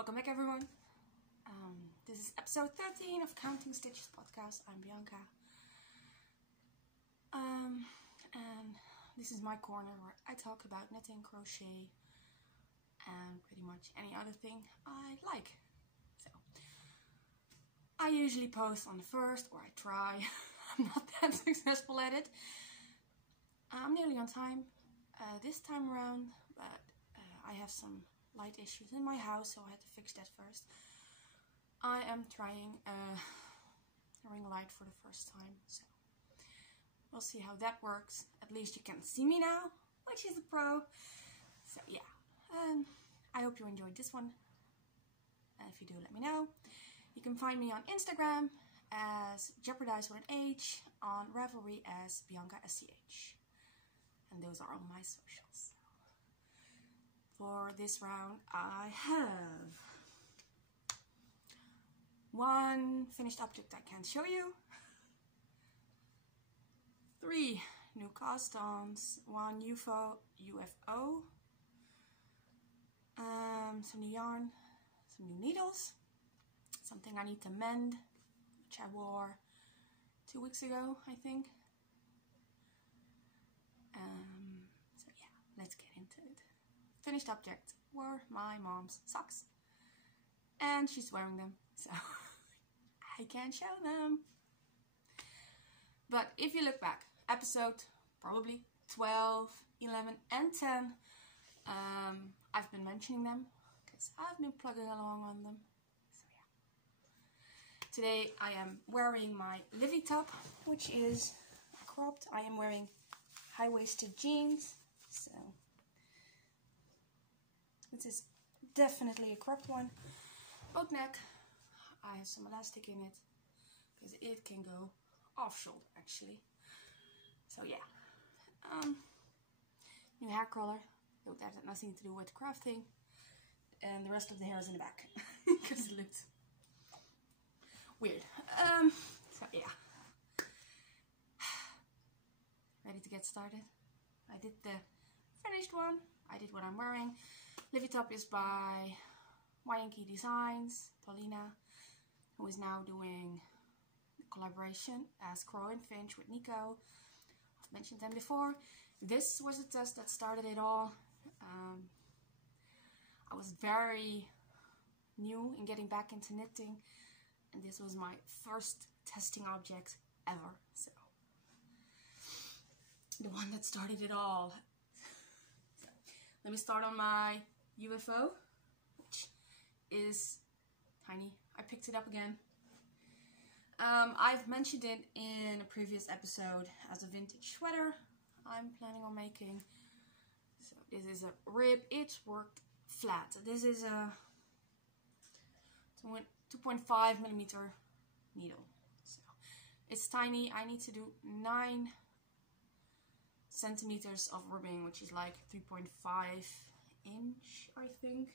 Welcome back, everyone. This is episode 13 of Counting Stitches podcast. I'm Bianca. And this is my corner where I talk about knitting, crochet, and pretty much any other thing I like. So, I usually post on the first, or I try. I'm not that successful at it. I'm nearly on time this time around, but I have some light issues in my house, so I had to fix that first. I am trying a ring light for the first time, so we'll see how that works. At least you can see me now, which is a pro. So yeah, I hope you enjoyed this one. If you do, let me know. You can find me on Instagram as Jeopardize with an H, on Ravelry as Bianca SCH. And those are all my socials. For this round, I have one finished object I can't show you, 3 new cast-ons, 1 UFO, some new yarn, some new needles, something I need to mend, which I wore 2 weeks ago, I think. So yeah, let's get into it. Finished object were my mom's socks, and she's wearing them, so I can't show them. But if you look back, episode probably 12, 11 and 10, I've been mentioning them because I've been plugging along on them. So yeah, today I am wearing my Livy top, which is cropped. I am wearing high-waisted jeans, so this is definitely a cropped one. Boat neck. I have some elastic in it because it can go off shoulder actually. So yeah. New hair color. That has nothing to do with crafting. And the rest of the hair is in the back because it looked weird. So yeah. Ready to get started? I did the finished one. I did what I'm wearing. Livy top is by Y&K Designs, Paulina, who is now doing the collaboration as Crow and Finch with Nico. I've mentioned them before. This was a test that started it all. I was very new in getting back into knitting, and this was my first testing object ever. So, the one that started it all. So, let me start on my UFO, which is tiny. I picked it up again. I've mentioned it in a previous episode as a vintage sweater I'm planning on making. So this is a rib. It's worked flat. This is a 2.5 millimeter needle. So it's tiny. I need to do 9 centimeters of ribbing, which is like 3.5 inch, I think.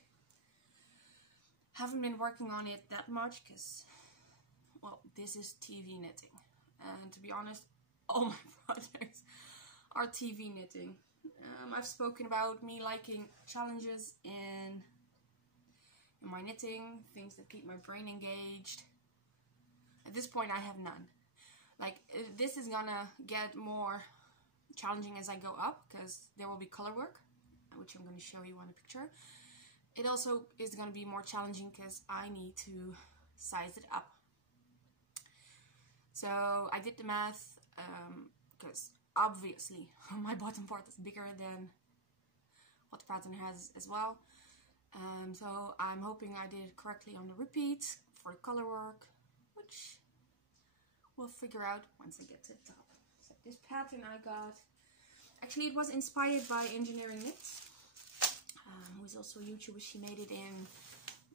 Haven't been working on it that much because, well, this is TV knitting, and to be honest, all my projects are TV knitting. I've spoken about me liking challenges in my knitting, things that keep my brain engaged. At this point, I have none. Like, this is gonna get more challenging as I go up because there will be color work, which I'm going to show you on a picture. It also is going to be more challenging because I need to size it up. So I did the math because obviously my bottom part is bigger than what the pattern has as well. So I'm hoping I did it correctly on the repeat for the color work, which we'll figure out once I get to the top. So this pattern I got, actually it was inspired by Engineering Knits, who is also a YouTuber. She made it in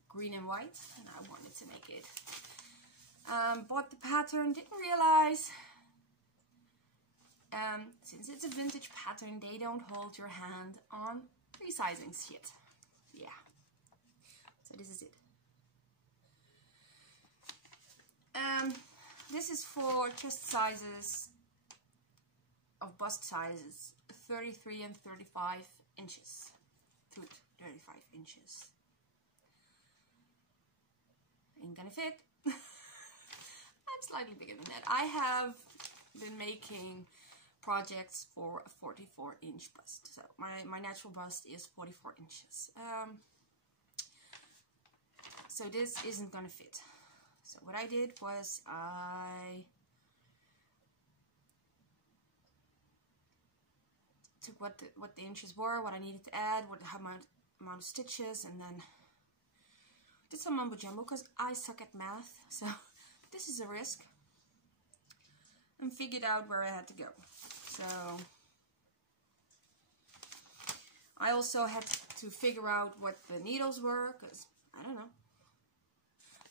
green and white, and I wanted to make it. Bought the pattern, didn't realize, since it's a vintage pattern, they don't hold your hand on resizing shit. Yeah. So this is it. This is for chest sizes of bust sizes 33 and 35 inches through 35 inches. isn't gonna fit. I'm slightly bigger than that. I have been making projects for a 44-inch bust. So my natural bust is 44 inches. So this isn't gonna fit. So what I did was I took what the inches were, what I needed to add, how amount of stitches, and then did some mumbo jumbo because I suck at math. So this is a risk. And figured out where I had to go. So I also had to figure out what the needles were because I don't know.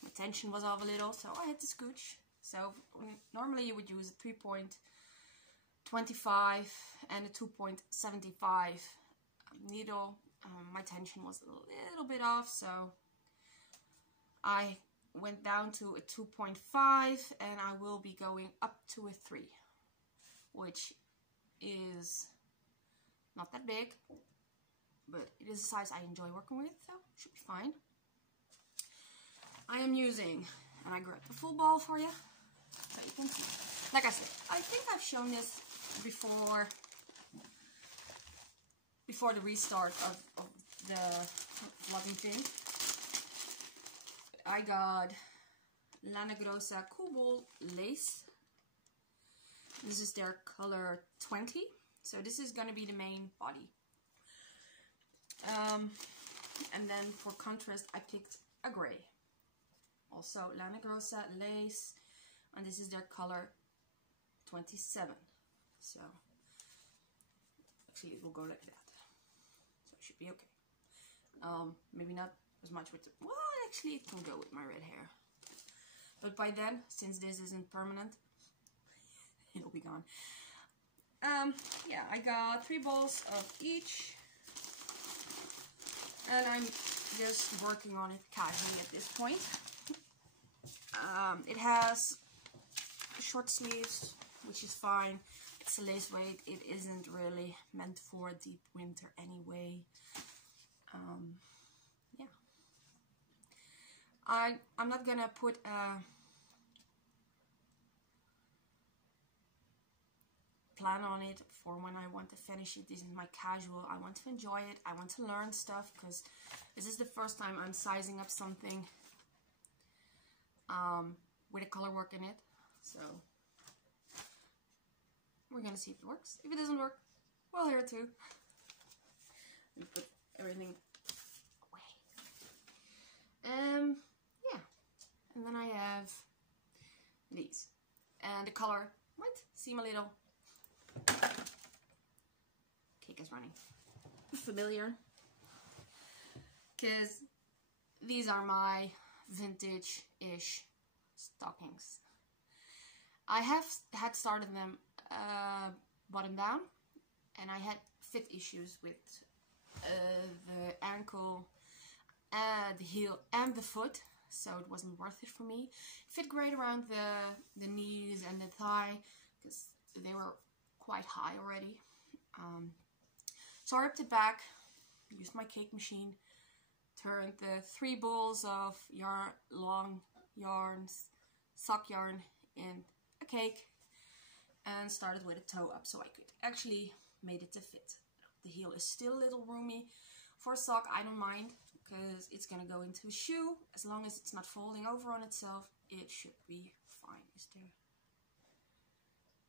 My tension was off a little, so I had to scooch. So normally you would use a 3.25 and a 2.75 needle. My tension was a little bit off, so I went down to a 2.5 and I will be going up to a 3, which is not that big, but it is a size I enjoy working with, so should be fine. I am using, and I grabbed the full ball for you, so you can see. Like I said, I think I've shown this before the restart of the vlogging thing. I got Lana Grossa Kubel lace. This is their color 20. So this is going to be the main body. And then for contrast I picked a gray. Also Lana Grossa lace. And this is their color 27. So actually it will go like that. So it should be okay. Maybe not as much with the, well, actually it can go with my red hair. But by then, since this isn't permanent, it'll be gone. Yeah, I got 3 balls of each. And I'm just working on it casually at this point. It has short sleeves, which is fine. It's a lace weight. It isn't really meant for deep winter anyway. Yeah. I'm not gonna put a plan on it for when I want to finish it. This is my casual. I want to enjoy it. I want to learn stuff because this is the first time I'm sizing up something with a color work in it. So we're gonna see if it works. If it doesn't work, well, here too. Let me put everything away. Yeah. And then I have these. And the color might seem a little... Cake is running. Familiar. Because these are my vintage-ish stockings. I had started them bottom down, and I had fit issues with the ankle, the heel, and the foot, so it wasn't worth it for me. Fit great around the knees and the thigh because they were quite high already. So I ripped it back, used my cake machine, turned the 3 balls of long yarns, sock yarn in a cake, and started with a toe up so I could actually made it to fit. The heel is still a little roomy. For a sock, I don't mind because it's gonna go into a shoe. As long as it's not folding over on itself, it should be fine. Is there?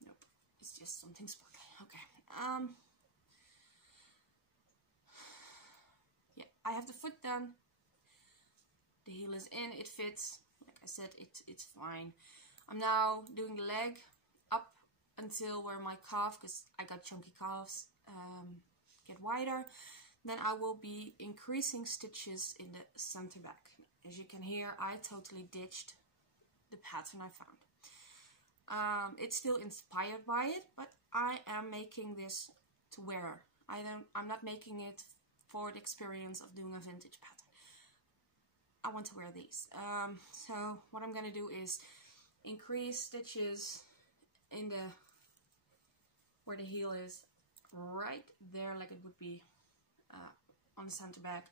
Nope. It's just something sparkly. Okay. Yeah, I have the foot done. The heel is in. It fits. Like I said, it's fine. I'm now doing the leg up until where my calf, because I got chunky calves, get wider. Then I will be increasing stitches in the center back. As you can hear, I totally ditched the pattern I found. It's still inspired by it, but I am making this to wear. I'm not making it for the experience of doing a vintage pattern. I want to wear these. So what I'm gonna do is increase stitches in where the heel is, right there, like it would be on the center back.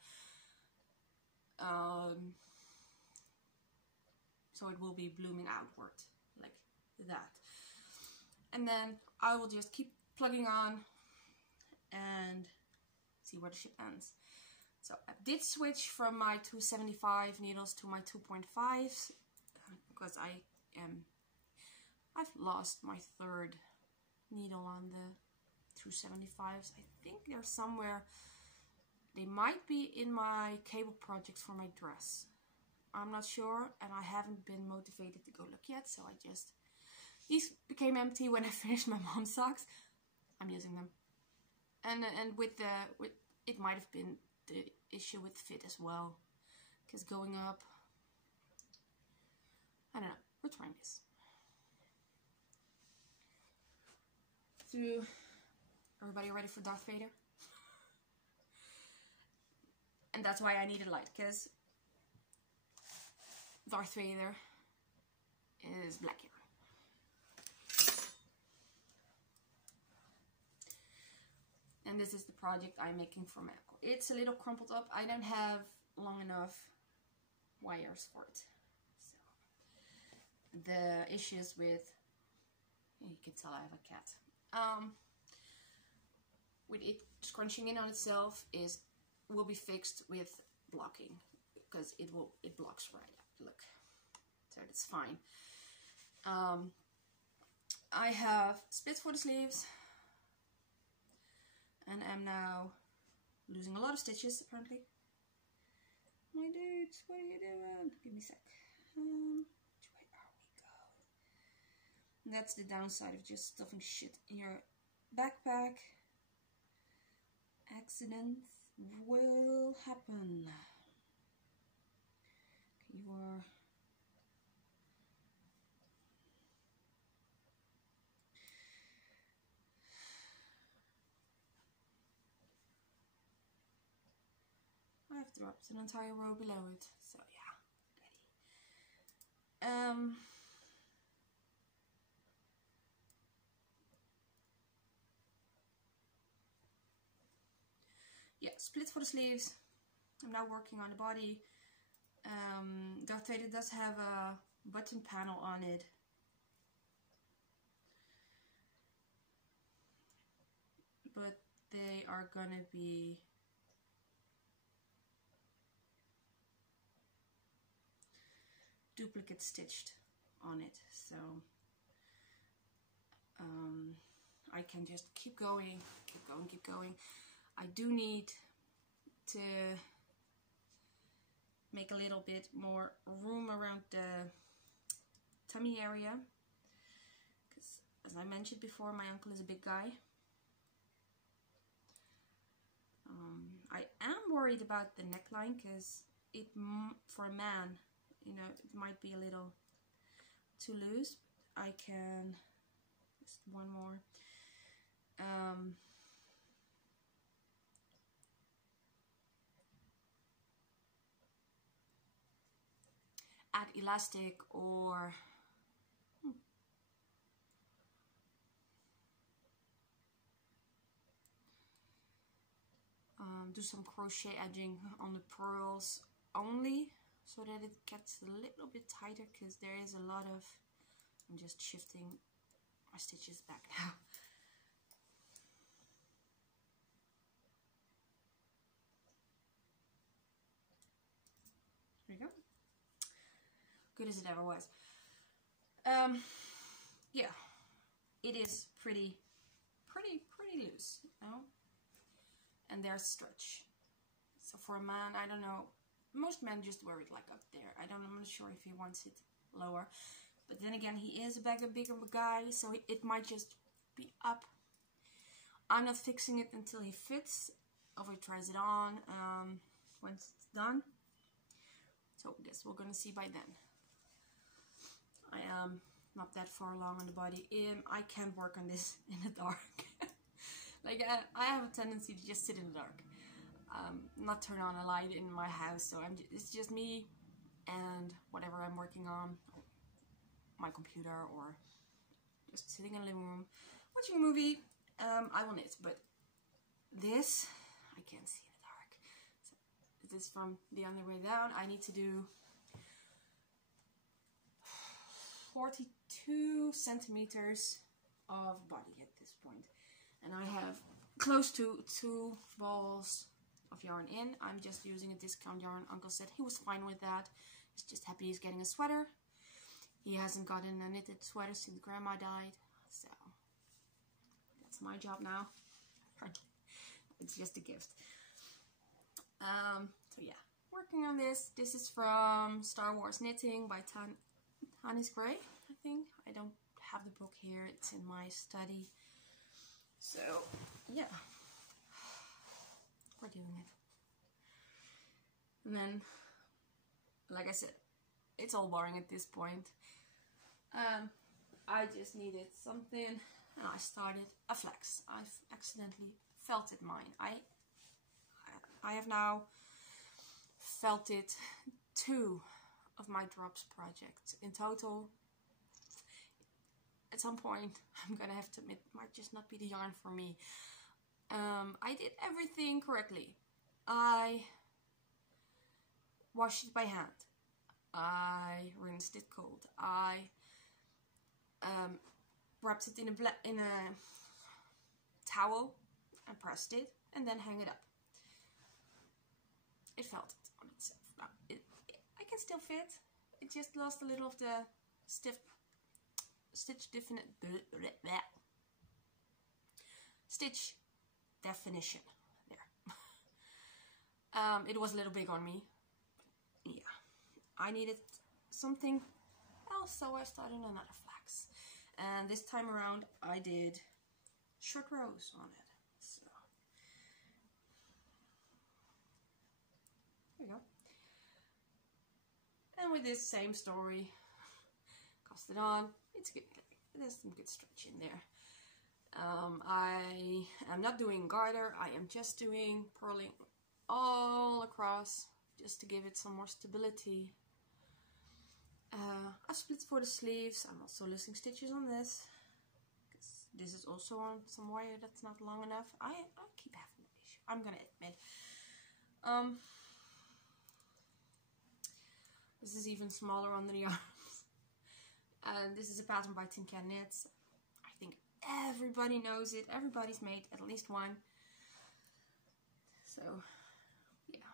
so it will be blooming outward like that. And then I will just keep plugging on and see where the ship ends. So I did switch from my 275 needles to my 2.5s because I've lost my third needle on the 275s. I think they're somewhere. They might be in my cable projects for my dress. I'm not sure, and I haven't been motivated to go look yet, so these became empty when I finished my mom's socks. I'm using them. And it might have been the issue with fit as well, because going up, I don't know, we're trying this. So, everybody ready for Darth Vader? And that's why I needed light, because Darth Vader is black hair. And this is the project I'm making for my uncle. It's a little crumpled up. I don't have long enough wires for it. So the issues with, you can tell I have a cat. With it scrunching in on itself will be fixed with blocking, because it blocks right up. Look, so that's fine. I have splits for the sleeves, and I'm now losing a lot of stitches apparently. My dudes, what are you doing? Give me a sec. Which way are we going? And that's the downside of just stuffing shit in your backpack. Accidents will happen. I've dropped an entire row below it, so yeah, ready. Yeah, split for the sleeves. I'm now working on the body. Darth Vader does have a button panel on it. But they are gonna be duplicate stitched on it, so I can just keep going. I do need to make a little bit more room around the tummy area, because as I mentioned before, my uncle is a big guy. I am worried about the neckline, because for a man, you know, it might be a little too loose. I can just one more. Add elastic or do some crochet edging on the pearls only, so that it gets a little bit tighter, because there is a lot of, I'm just shifting my stitches back now. There we go. Good as it ever was. Yeah, it is pretty loose, you know? And there's stretch. So for a man, I don't know, most men just wear it like up there. I'm not sure if he wants it lower. But then again, he is a bigger guy, so it might just be up. I'm not fixing it until he fits, or he tries it on once it's done. So I guess we're gonna see by then. I am not that far along on the body. I can't work on this in the dark. Like, I have a tendency to just sit in the dark. Not turn on a light in my house, so it's just me and whatever I'm working on, my computer, or just sitting in the living room watching a movie. I will knit, but this I can't see in the dark. So this is from the other way down. I need to do 42 centimeters of body at this point. And I have close to 2 balls of yarn in. I'm just using a discount yarn. Uncle said he was fine with that. He's just happy he's getting a sweater. He hasn't gotten a knitted sweater since Grandma died. So that's my job now. It's just a gift. So yeah, working on this. This is from Star Wars Knitting by Tanis Gray, I think. I don't have the book here. It's in my study. So yeah, we're doing it. And then, like I said, it's all boring at this point. I just needed something, and I started a flex. I've accidentally felted mine. I have now felted 2 of my drops projects in total. At some point, I'm gonna have to admit, it might just not be the yarn for me. I did everything correctly. I washed it by hand. I rinsed it cold. I wrapped it in a towel and pressed it, and then hang it up. It felt it on itself. Now, I can still fit. It just lost a little of the stitch definition there. It was a little big on me. Yeah, I needed something else, so I started another flax. And this time around, I did short rows on it. So there you go. And with this same story, cast it on. It's good. There's some good stretch in there. I am not doing garter. I am just doing purling all across, just to give it some more stability. I split for the sleeves. I'm also losing stitches on this, because this is also on some wire that's not long enough. I keep having that issue, I'm gonna admit. This is even smaller under the arms. And this is a pattern by Tin Can Knits. I think everybody knows it. Everybody's made at least one. So yeah.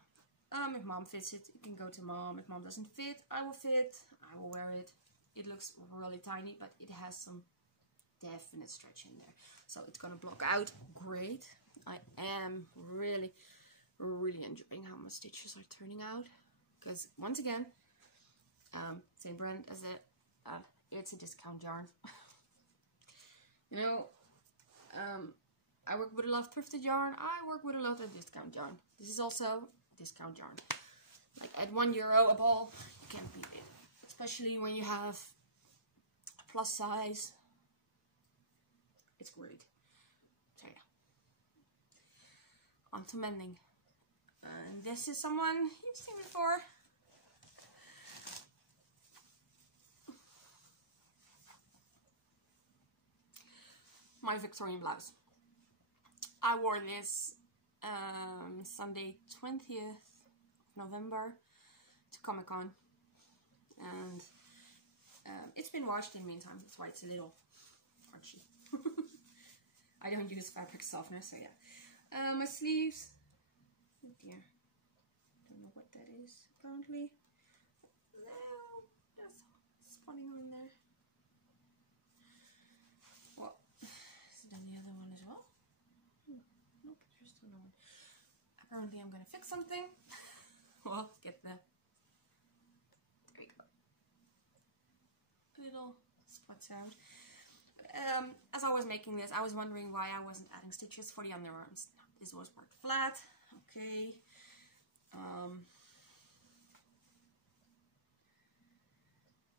If Mom fits it, it can go to Mom. If Mom doesn't fit, I will fit. I will wear it. It looks really tiny, but it has some definite stretch in there. So it's gonna block out great. I am really enjoying how my stitches are turning out. Because once again, same brand as it. It's a discount yarn. You know, I work with a lot of thrifted yarn. I work with a lot of discount yarn. This is also discount yarn. Like at €1 a ball, you can't beat it. Especially when you have a plus size. It's great. So yeah. On to mending. And this is someone you've seen before. My Victorian blouse. I wore this Sunday 20th November to Comic-Con, and it's been washed in the meantime. That's why it's a little crunchy. I don't use fabric softener, so yeah. My sleeves. Oh dear, don't know what that is. Apparently, no, there's spotting on there. Well, is it on the other one as well? Nope, there's still no one. Apparently, I'm gonna fix something. Well, get the. There we go. Little spots out. As I was making this, I was wondering why I wasn't adding stitches for the underarms. This was worked flat. Okay.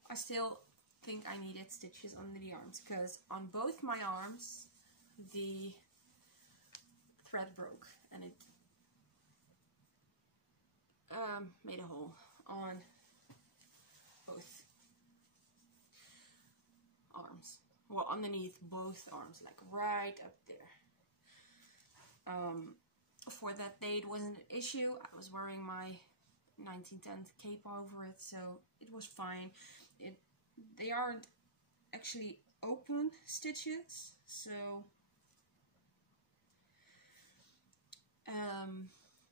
I still think I needed stitches under the arms, because on both my arms the thread broke and it made a hole on both arms. Well, underneath both arms, like right up there. For that day it wasn't an issue. I was wearing my 1910 cape over it, so it was fine. It they aren't actually open stitches, so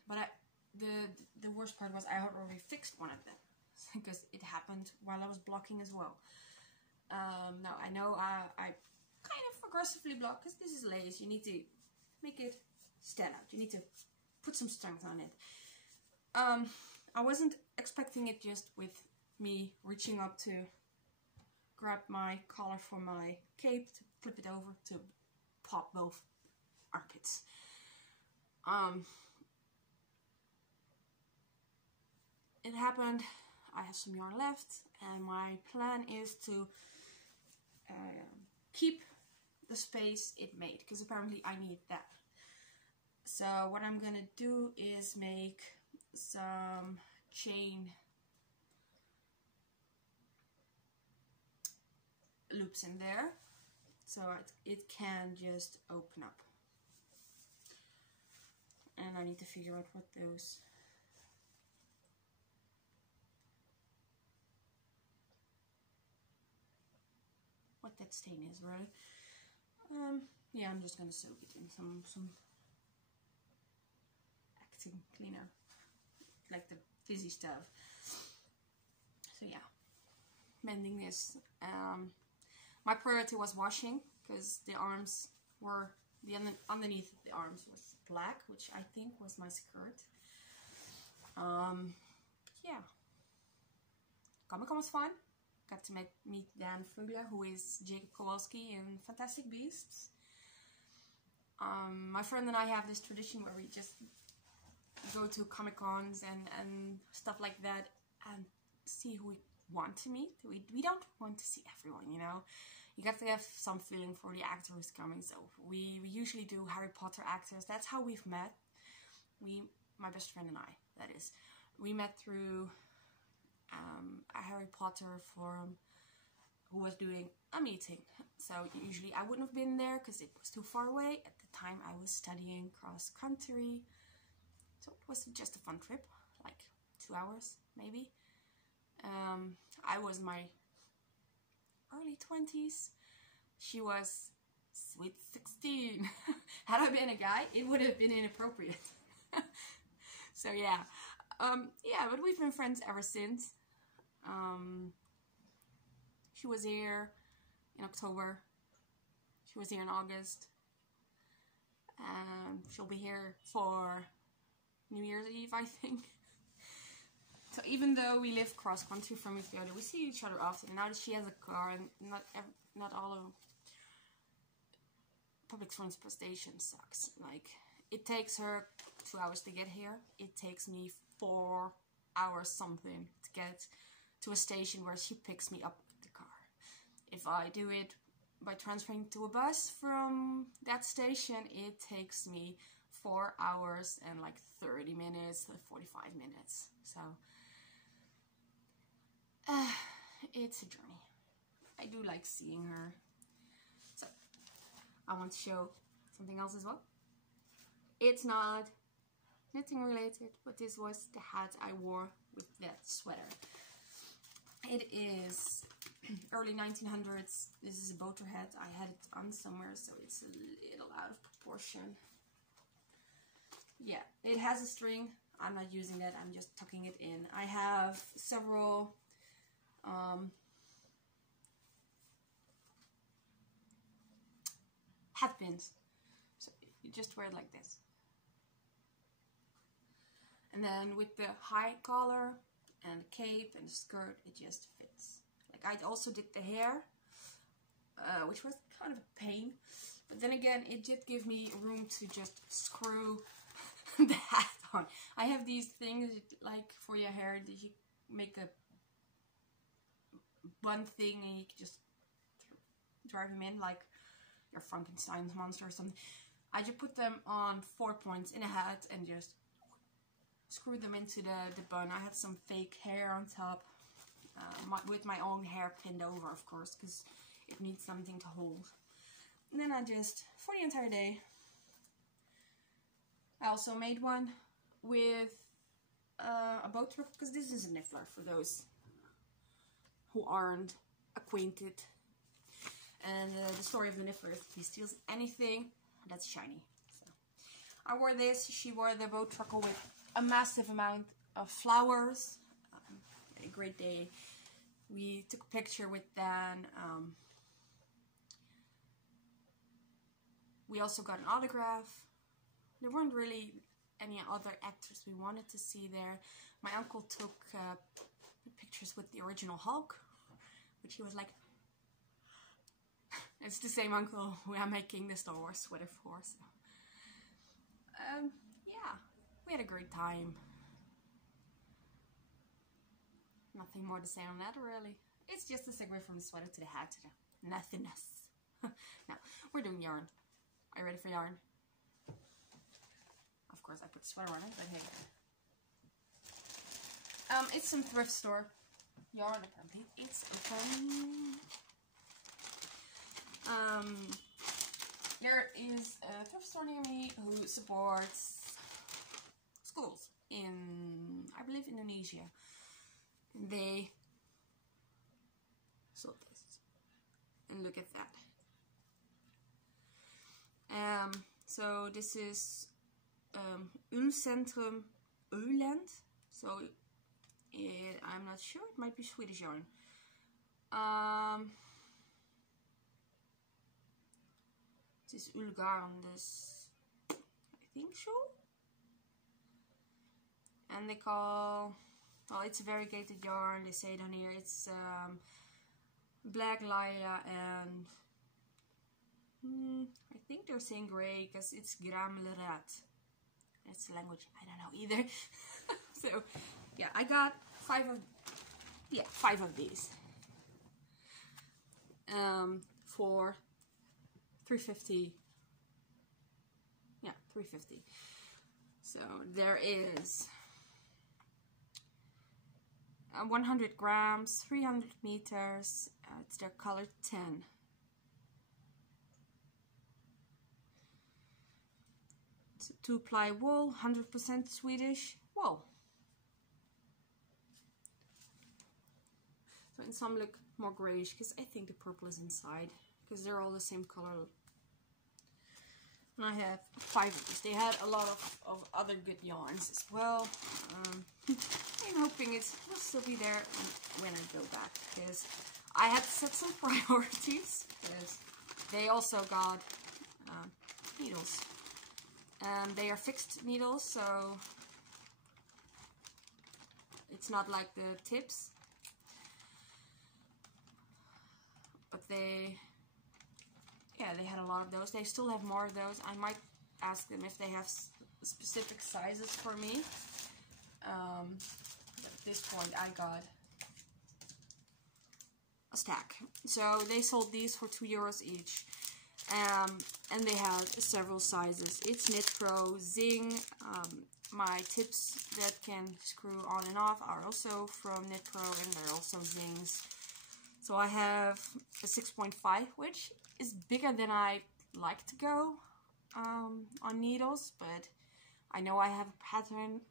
but the worst part was I had already fixed one of them because it happened while I was blocking as well. Now I know I kind of aggressively block because this is lace. You need to make it stand out. You need to put some strength on it. I wasn't expecting it just with me reaching up to grab my collar for my cape to flip it over to pop both armpits. It happened. I have some yarn left, and my plan is to keep the space it made, because apparently I need that. So what I'm gonna do is make some chain loops in there, so it can just open up. And I need to figure out what that stain is, really. Yeah, I'm just gonna soak it in some acting cleaner, like the fizzy stuff. So yeah, mending this. My priority was washing, because the arms were, underneath the arms was black, which I think was my skirt. Yeah, Comic-Con was fun. Got to meet Dan Fugler, who is Jacob Kowalski in Fantastic Beasts. My friend and I have this tradition where we just go to Comic-Cons and stuff like that and see who we want to meet. We don't want to see everyone, you know. You got to have some feeling for the actor who's coming. So we usually do Harry Potter actors. That's how we've met. My best friend and I, that is. We met through a Harry Potter forum who was doing a meeting. So usually I wouldn't have been there because it was too far away. At the time I was studying cross country. So it was just a fun trip, like 2 hours maybe. I was my early 20s. She was sweet 16. Had I been a guy, it would have been inappropriate. So yeah. Yeah, but we've been friends ever since. She was here in October. She was here in August. She'll be here for New Year's Eve, I think. So even though we live cross country from each other, we see each other often. And now that she has a car, and not all of public transportation sucks. Like, it takes her 2 hours to get here. It takes me 4 hours something to get to a station where she picks me up with the car. If I do it by transferring to a bus from that station, it takes me 4 hours and like 30 minutes, 45 minutes. So it's a journey. I do like seeing her. So I want to show something else as well. It's not knitting related, but this was the hat I wore with that sweater. It is early 1900s. This is a boater hat. I had it on somewhere, so it's a little out of proportion. Yeah, it has a string. I'm not using that. I'm just tucking it in. I have several hat pins. So you just wear it like this. And then with the high collar and the cape and the skirt, it just fits. Like, I also did the hair, which was kind of a pain. But then again, it did give me room to just screw the hat on. I have these things, like, for your hair, that you make a bun thing and you can just drive them in, like your Frankenstein's monster or something. I just put them on 4 points in a hat and just screwed them into the bun. I had some fake hair on top, with my own hair pinned over, of course, because it needs something to hold. And then I just, for the entire day, I also made one with a boat hook, because this is a niffler for those who aren't acquainted. And the story of the Niffer, if he steals anything that's shiny. So I wore this. She wore the boat truckle with a massive amount of flowers. A great day. We took a picture with Dan. We also got an autograph. There weren't really any other actors we wanted to see there. My uncle took pictures with the original Hulk, which he was like, it's the same uncle we are making the Star Wars sweater for. So, yeah, we had a great time. Nothing more to say on that, really. It's just a segue from the sweater to the hat to the nothingness. Now, we're doing yarn. Are you ready for yarn? Of course, I put the sweater on it, but hey. It's some thrift store yarn, apparently. It's open. There is a thrift store near me who supports schools in, I believe, Indonesia. They sold this. And look at that. So this is Ulcentrum Öland. So I'm not sure. It might be Swedish yarn. It is Ullgarn, this, I think so. And they call, well, it's a variegated yarn. They say down here it's black Laya and I think they're saying gray because it's Gramlerat. That's the language I don't know either. So yeah, I got 5 of these for $3.50. Yeah, $3.50. So there is 100 grams, 300 meters. It's their color 10. It's 2-ply wool, 100% Swedish wool. So and some look more grayish because I think the purple is inside because they're all the same color. And I have 5 of these. They had a lot of other good yarns as well. I'm hoping it will still be there when I go back because I had to set some priorities because they also got needles. They are fixed needles, so it's not like the tips. But they had a lot of those. They still have more of those. I might ask them if they have specific sizes for me. But at this point, I got a stack. So they sold these for €2 each. And they had several sizes. It's Knit Pro, Zing. My tips that can screw on and off are also from Knit Pro, and they're also Zings. So I have a 6.5, which is bigger than I like to go on needles, but I know I have a pattern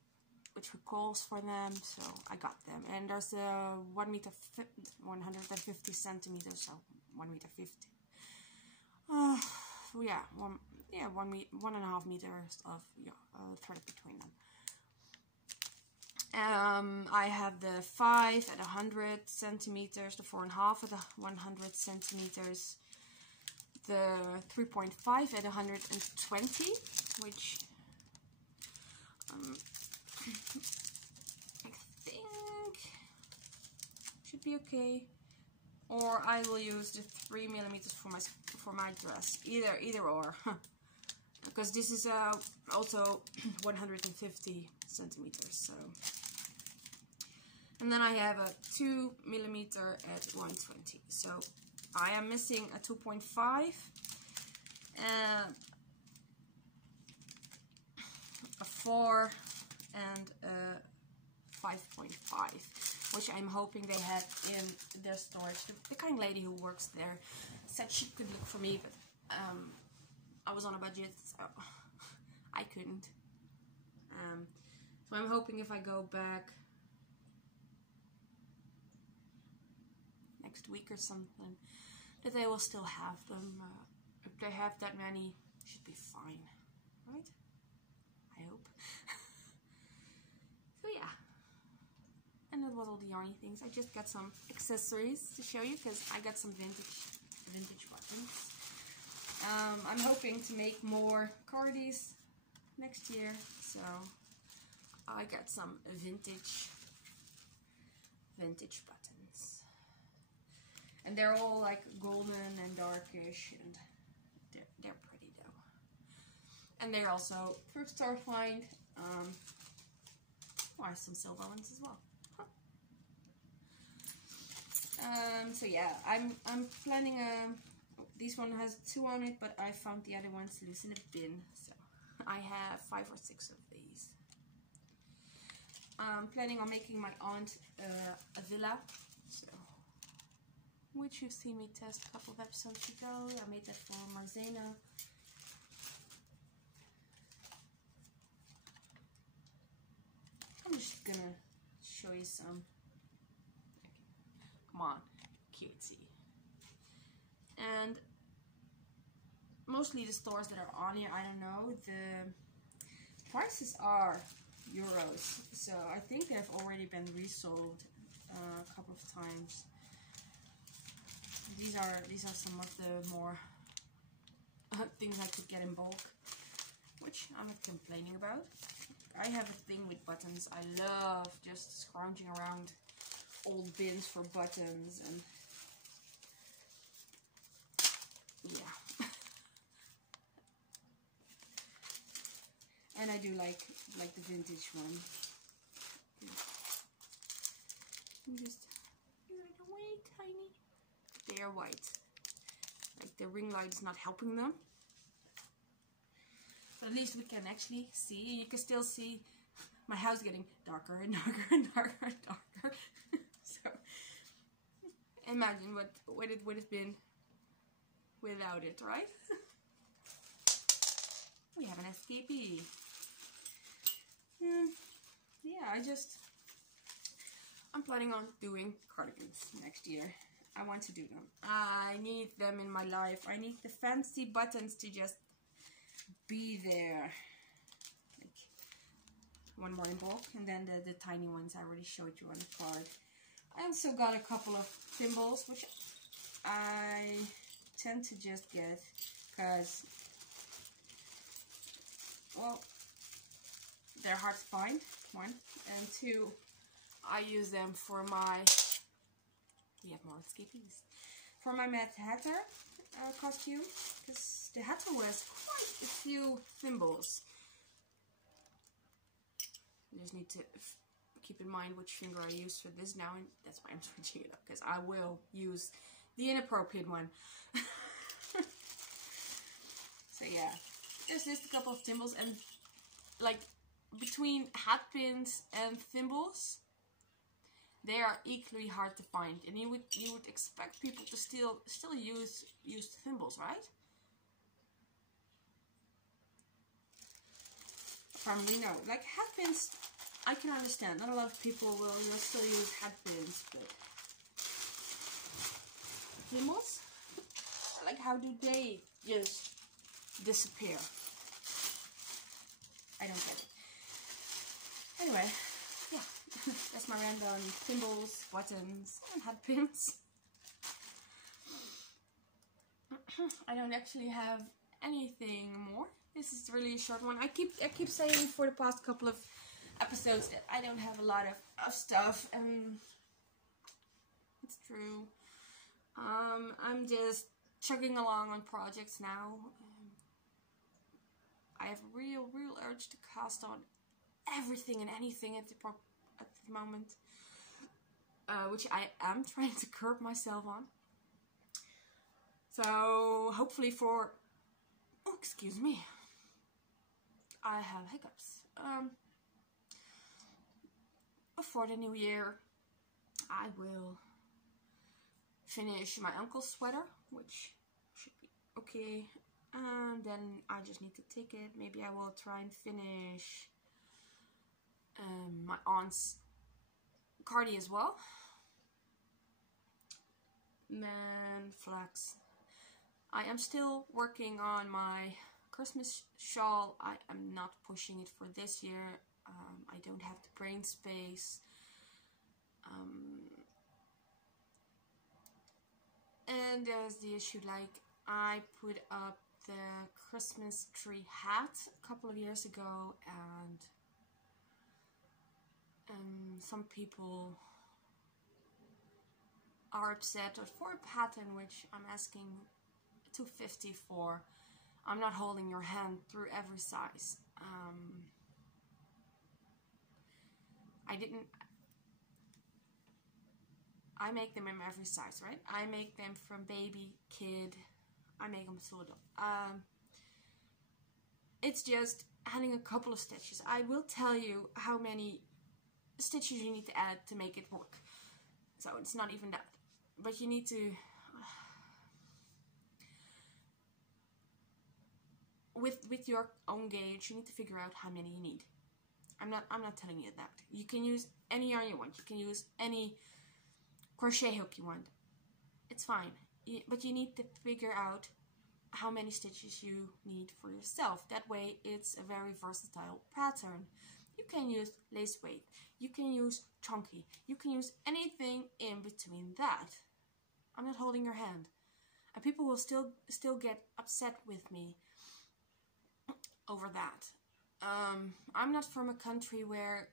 which calls for them, so I got them. And there's a 150 centimeters, so 1 meter 50. Yeah, 1.5 meters of thread between them. I have the 5 at 100 centimeters, the 4.5 at 100 centimeters, the 3.5 at 120, which I think should be okay. Or I will use the 3 millimeters for my dress, either or, because this is also 150 centimeters. So. And then I have a 2 millimeter at 120. So I am missing a 2.5, a 4, and a 5.5, which I'm hoping they had in their storage. The kind lady who works there said she could look for me, but I was on a budget, so I couldn't. So I'm hoping if I go back next week or something, that they will still have them. If they have that many, should be fine, right? I hope. So yeah, and that was all the yarny things. I just got some accessories to show you because I got some vintage buttons. I'm hoping to make more cardies next year, so I got some vintage buttons, and they're all like golden and darkish, and they're pretty though. And they're also thrift store find. Some silver ones as well. So yeah, I'm planning this one has 2 on it, but I found the other ones loose in a bin, so I have 5 or 6 of these. I'm planning on making my aunt a villa, so, which you've seen me test a couple of episodes ago. I made that for Marzena. I'm just gonna show you some. Come on, cutesy. And mostly the stores that are on here, I don't know, the prices are euros, so I think they've already been resold a couple of times. These are some of the more things I could get in bulk, which I'm not complaining about. I have a thing with buttons. I love just scrounging around old bins for buttons, and yeah. And I do like the vintage one. They're way tiny. They are white. Like the ring light is not helping them. But at least we can actually see. You can still see my house getting darker and darker and darker and darker. So imagine what it would have been without it, right? We have an escapee. Yeah, I'm planning on doing cardigans next year. I want to do them. I need them in my life. I need the fancy buttons to just be there. Like one more in bulk, and then the tiny ones I already showed you on the card. I also got a couple of thimbles, which I tend to just get because, well, they're hard to find, 1, and 2, I use them for my, we have more escapees, for my Mad Hatter costume, because the Hatter wears quite a few thimbles. I just need to keep in mind which finger I use for this now, and that's why I'm switching it up, because I will use the inappropriate one. So yeah, there's just a couple of thimbles, and like between hat pins and thimbles, they are equally hard to find, and you would expect people to still use thimbles, right? Apparently no. Like hat pins, I can understand. Not a lot of people will still use hat pins, but thimbles, like, how do they just disappear? I don't get it. Anyway, yeah, that's my random thimbles, buttons, and hat pins. I don't actually have anything more. This is really a short one. I keep saying for the past couple of episodes that I don't have a lot of stuff, and it's true. I'm just chugging along on projects now. I have a real urge to cast on everything and anything at the moment, which I am trying to curb myself on. So hopefully for, oh, excuse me, I have hiccups. For the new year, I will finish my uncle's sweater, which should be okay. And then I just need to take it. Maybe I will try and finish my aunt's cardi as well. Man flax. I am still working on my Christmas shawl. I am not pushing it for this year. I don't have the brain space. And there's the issue, like, I put up the Christmas tree hat a couple of years ago, and some people are upset for a pattern which I'm asking $250 for. I'm not holding your hand through every size. I make them in every size, right? I make them from baby, kid, I make them to adult. It's just adding a couple of stitches. I will tell you how many stitches you need to add to make it work. So it's not even that. But you need to... With your own gauge, you need to figure out how many you need. I'm not telling you that. You can use any yarn you want. You can use any crochet hook you want. It's fine. But you need to figure out how many stitches you need for yourself. That way it's a very versatile pattern. You can use lace weight. You can use chunky. You can use anything in between that. I'm not holding your hand. And people will still get upset with me over that. I'm not from a country where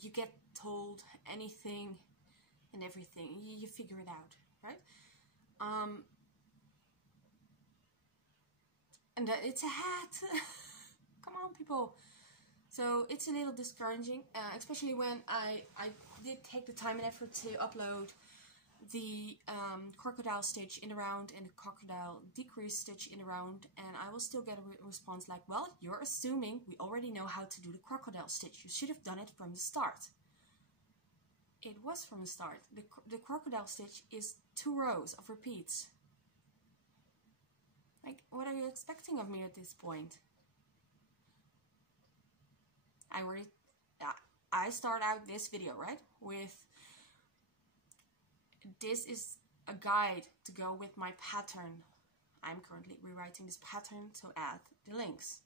you get told anything and everything. You figure it out, right? And it's a hat. Come on, people. So it's a little discouraging, especially when I did take the time and effort to upload the crocodile stitch in a round and the crocodile decrease stitch in a round, and I will still get a response like, well, you're assuming we already know how to do the crocodile stitch. You should have done it from the start. It was from the start. The crocodile stitch is 2 rows of repeats. Like, what are you expecting of me at this point? I start out this video, right, with this is a guide to go with my pattern. I'm currently rewriting this pattern to add the links.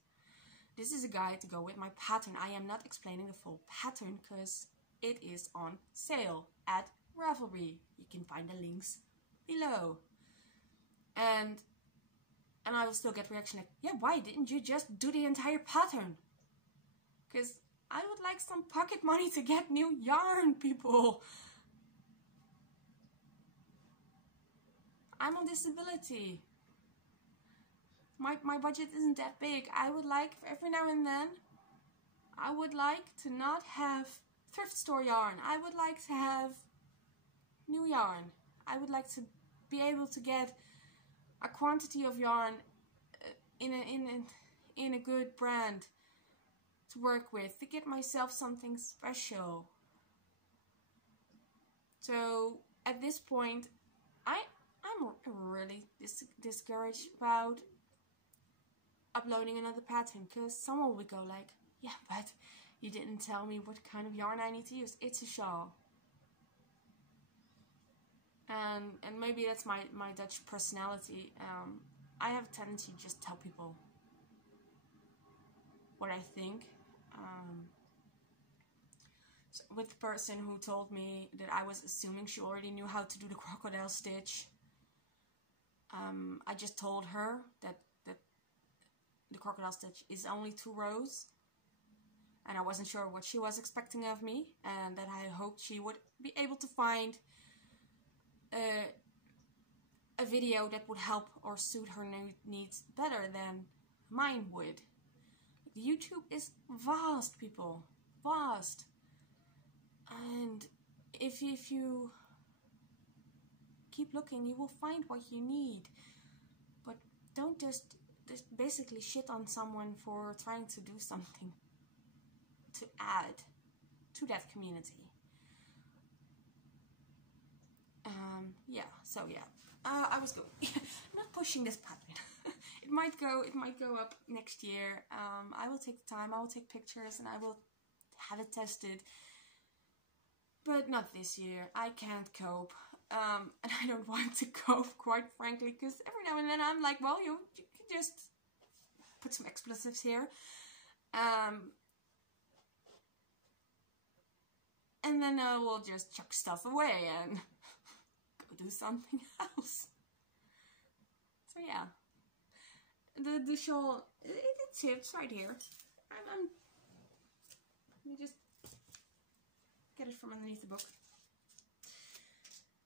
This is a guide to go with my pattern. I am not explaining the full pattern because it is on sale at Ravelry. You can find the links below. And I will still get reaction like, yeah, why didn't you just do the entire pattern? Because I would like some pocket money to get new yarn, people. I'm on disability. My budget isn't that big. I would like, every now and then, I would like to not have thrift store yarn. I would like to have new yarn. I would like to be able to get a quantity of yarn in a good brand to work with, to get myself something special. So at this point, I'm really discouraged about uploading another pattern, because someone would go like, yeah, but you didn't tell me what kind of yarn I need to use. It's a shawl. And maybe that's my Dutch personality. I have a tendency to just tell people what I think. So with the person who told me that I was assuming she already knew how to do the crocodile stitch, I just told her that the crocodile stitch is only 2 rows, and I wasn't sure what she was expecting of me, and that I hoped she would be able to find a video that would help or suit her needs better than mine would. YouTube is vast, people, vast, and if you keep looking, you will find what you need. But don't just basically shit on someone for trying to do something to add to that community. I was going. I'm not pushing this pattern. It might go up next year. I will take the time. I will take pictures and I will have it tested. but not this year. I can't cope. And I don't want to cope, quite frankly, because every now and then I'm like, well, you can just put some expletives here. And then I will just chuck stuff away and go do something else. So yeah. The shawl, it's right here. Let me just get it from underneath the book.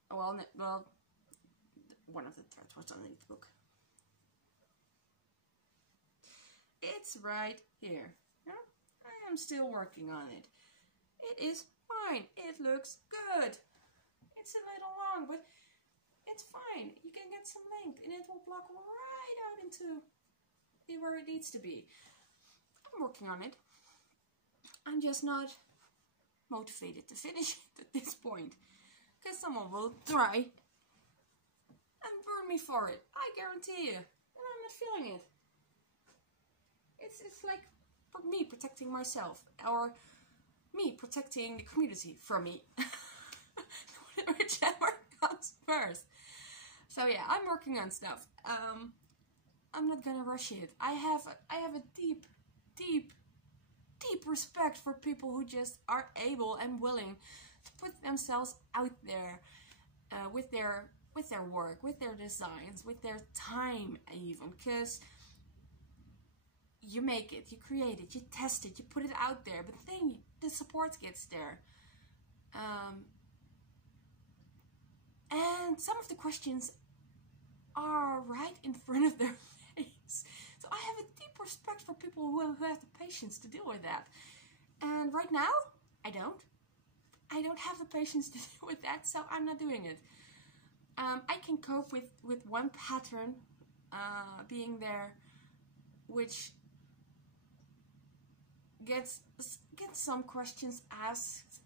Oh, well, one of the threads was underneath the book. It's right here. Yeah? I am still working on it. It is fine. It looks good. It's a little long, but it's fine. You can get some length and it will block right out into where it needs to be. I'm working on it. I'm just not motivated to finish it at this point. Because someone will try and burn me for it. I guarantee you. And I'm not feeling it. It's like me protecting myself. Or me protecting the community from me. Whichever comes first. So yeah, I'm working on stuff. I'm not gonna rush it. I have a deep respect for people who just are able and willing to put themselves out there with their work, with their designs, with their time even, because you make it, you create it, you test it, you put it out there, but then the support gets there. And some of the questions are right in front of their face. So I have a deep respect for people who have the patience to deal with that. And right now, I don't have the patience to deal with that, so I'm not doing it. I can cope with one pattern being there, which gets some questions asked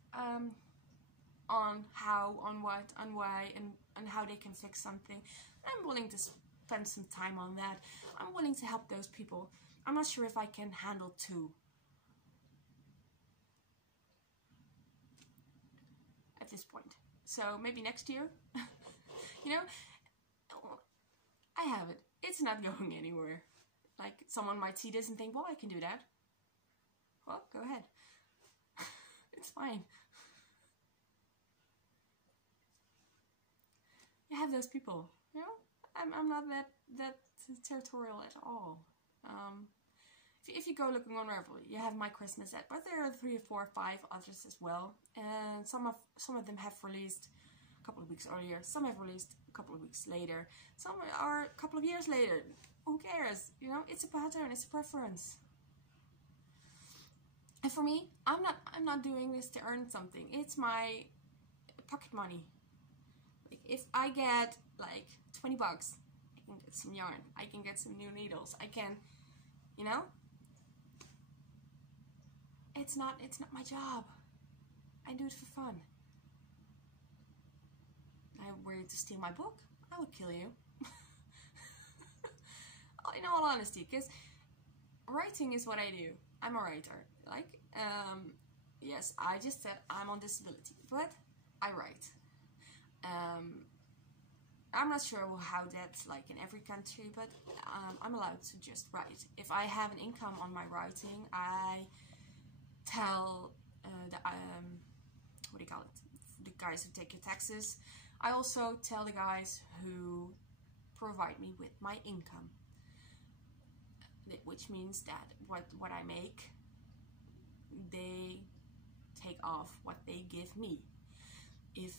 on how, on what, on why, and how they can fix something. I'm willing to spend some time on that. I'm willing to help those people. I'm not sure if I can handle two at this point. So maybe next year. You know, I have it. It's not going anywhere. Like, someone might see this and think, well, I can do that. Well, go ahead. It's fine. You have those people, you know? I'm not that territorial at all. If you go looking on Ravelry, you have my Christmas set, but there are 3 or 4 or 5 others as well, and some of them have released a couple of weeks earlier. Some have released a couple of weeks later. Some are a couple of years later. Who cares? You know, it's a pattern. It's a preference. And for me, I'm not doing this to earn something. It's my pocket money. Like, if I get like 20 bucks, I can get some yarn. I can get some new needles. I can, you know. It's not my job. I do it for fun. I were you to steal my book, I would kill you. In all honesty, because writing is what I do. I'm a writer. Like, yes, I just said I'm on disability, but I write. I'm not sure how that's like in every country, but I'm allowed to just write. If I have an income on my writing, I tell what do you call it? The guys who take your taxes. I also tell the guys who provide me with my income, which means that what I make, they take off what they give me. If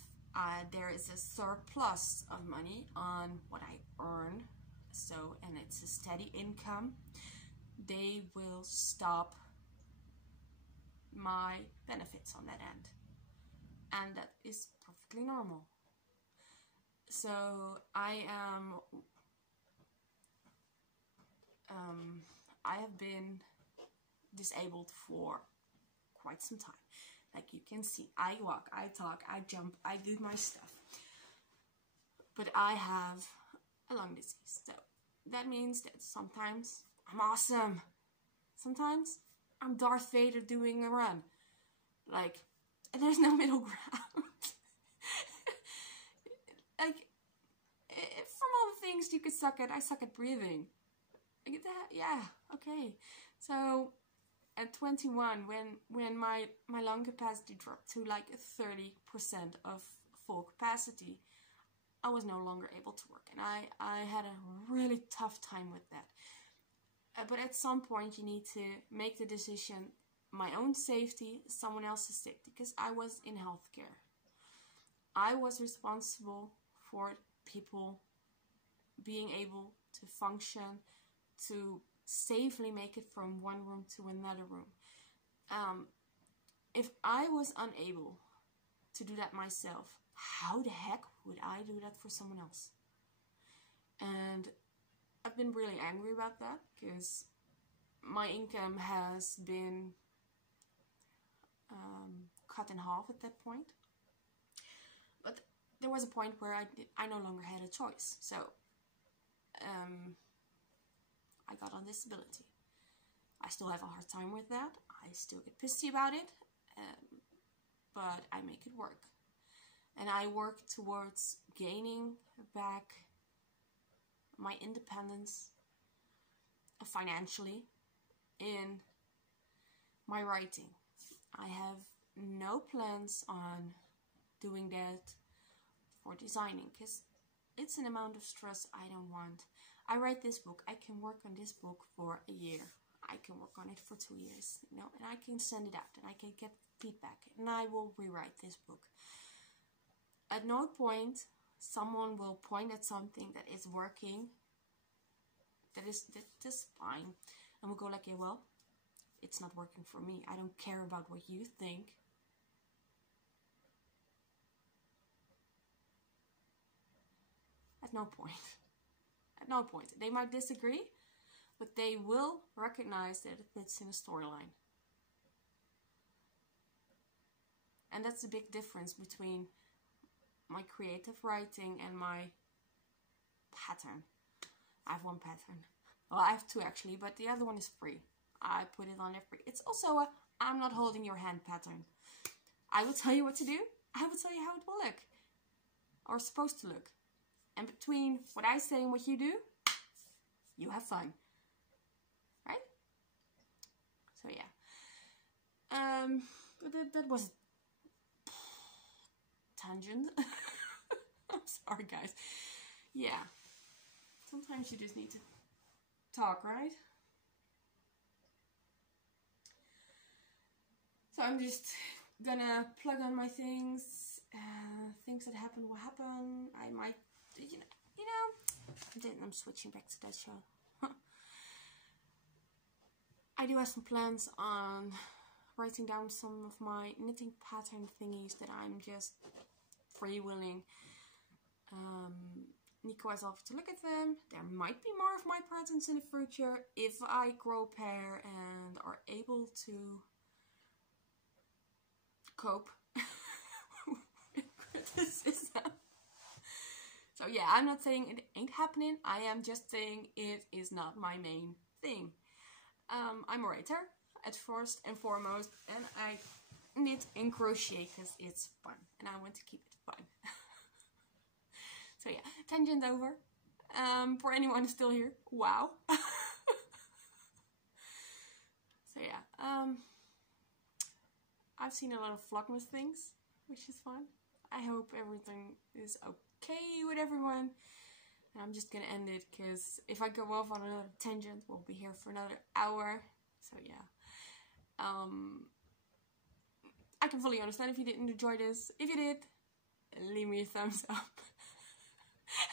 there is a surplus of money on what I earn, and it's a steady income, they will stop my benefits on that end, and that is perfectly normal. So I have been disabled for quite some time. Like you can see, I walk, I talk, I jump, I do my stuff. But I have a lung disease. So that means that sometimes I'm awesome. Sometimes I'm Darth Vader doing a run. Like, And there's no middle ground. Like, from all the things you could suck at, I suck at breathing. Like that, yeah, okay. So at 21, when my lung capacity dropped to like 30% of full capacity, I was no longer able to work, and I had a really tough time with that. But at some point you need to make the decision, my own safety, someone else's safety, because I was in healthcare. I was responsible for people being able to function, to safely make it from one room to another room. If I was unable to do that myself, how the heck would I do that for someone else? And I've been really angry about that, because my income has been cut in half at that point. But there was a point where I no longer had a choice. So I got on disability. I still have a hard time with that. I still get pissy about it, but I make it work. And I work towards gaining back my independence financially in my writing. I have no plans on doing that for designing, because it's an amount of stress I don't want. I write this book, I can work on this book for a year, I can work on it for 2 years, you know, and I can send it out and I can get feedback and I will rewrite this book. At no point someone will point at something that is working, that is just fine, and we'll go like, yeah, well, it's not working for me. I don't care about what you think. At no point. At no point. They might disagree, but they will recognize that it fits in a storyline. And that's the big difference between my creative writing and my pattern. I have one pattern. Well, I have two actually, but the other one is free. I put it on there free. It's also a I'm not holding your hand pattern. I will tell you what to do. I will tell you how it will look. Or supposed to look. And between what I say and what you do, you have fun. Right? So yeah. That was a tangent. I'm sorry guys. Yeah. Sometimes you just need to talk, right? So I'm just gonna plug on my things. Things that happen will happen. I might, you know, I'm switching back to that show. I do have some plans on writing down some of my knitting pattern thingies that I'm just freewheeling. Nico has offered to look at them. There might be more of my patterns in the future if I grow a pair and are able to cope with criticism. So yeah, I'm not saying it ain't happening. I am just saying it is not my main thing. I'm a writer at first and foremost, and I knit and crochet because it's fun and I want to keep it fun. So yeah, tangent over. For anyone who's still here, wow. So yeah, I've seen a lot of Vlogmas things, which is fun. I hope everything is okay with everyone. And I'm just gonna end it because if I go off on another tangent, we'll be here for another hour. So yeah, I can fully understand if you didn't enjoy this. If you did, leave me a thumbs up.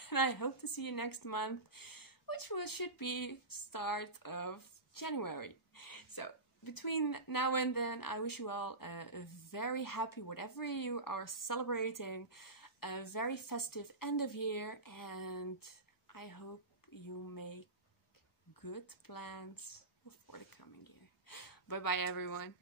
And I hope to see you next month, which should be start of January. So between now and then, I wish you all a very happy, whatever you are celebrating, a very festive end of year, and I hope you make good plans for the coming year. Bye bye everyone.